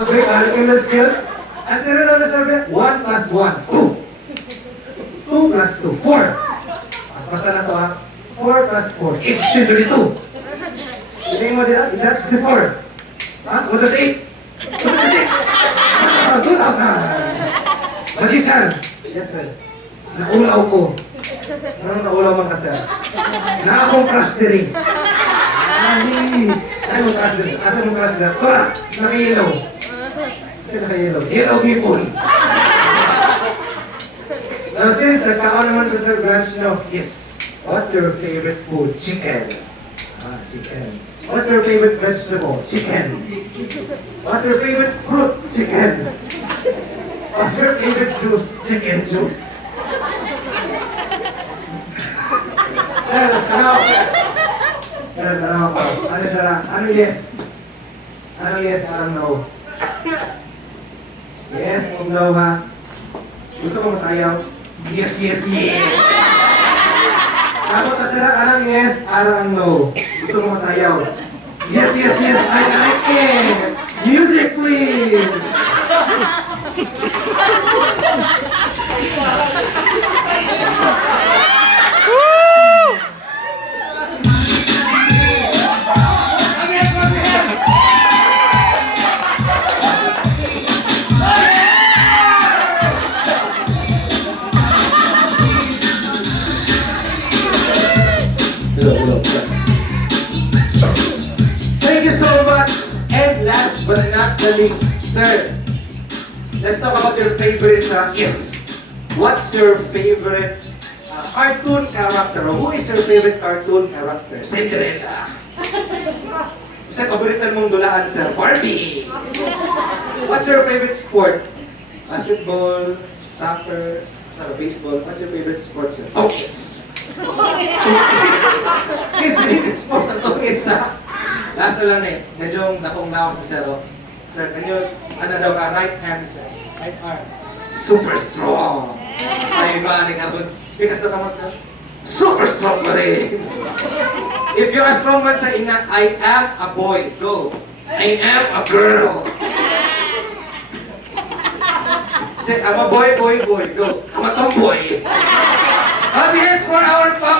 Okay, calculus yun. Answer na na sabi, 1 plus 1, 2. 2 plus 2, 4. Mas basta na to ha. 4 plus 4, 15, 22. Hindi mo dito, ilan? 64. Ha? 128. 126. 2,000. Magician. Yes, sir. Naulaw ko. Anong naulaw man ka, sir? Na akong crush diri. Ay mong crush diri. Asa mong crush diri? Tora, naka-yellow. Kasi naka-yellow. Yellow people. Now, since nagkaon naman sa Sir Branch, yes. What's your favorite food? Chicken. Chicken. What's your favorite vegetable? Chicken. What's your favorite fruit? Chicken. What's your favorite juice? Chicken juice. Sir, tanaw. Sir, tanaw ko. Ano sara? Ano yes? Ano yes? Ano no? Yes, kung no ha? Gusto ko masayaw? Yes, yes, yes! Sabot na sira, anong yes, anong no? Gusto ko masayaw? Yes, yes, yes, I like it! Music, please! Thank you so much. And last but not the least, sir, let's talk about your favorites. Yes. What's your favorite cartoon character? Who is your favorite cartoon character? Cinderella. Sa paboritan mong dulaan, sir? Barbie. What's your favorite sport? Basketball, soccer, baseball. What's your favorite sport, sir? Tokens. Kids, dili sports ang tokens, ha? Last na lang eh, medyo nakong na ako sa zero. Sir, can you, ano daw ka, right hand, sir? Right arm. Super strong. Ay, maaning ako. Bigas na kamot, sir? Super strong pa rin. If you're a strong man sa ina, I am a boy. Go. I am a girl. Say, I'm a boy, boy, boy. Go. I'm a tomboy. Happiness for our family.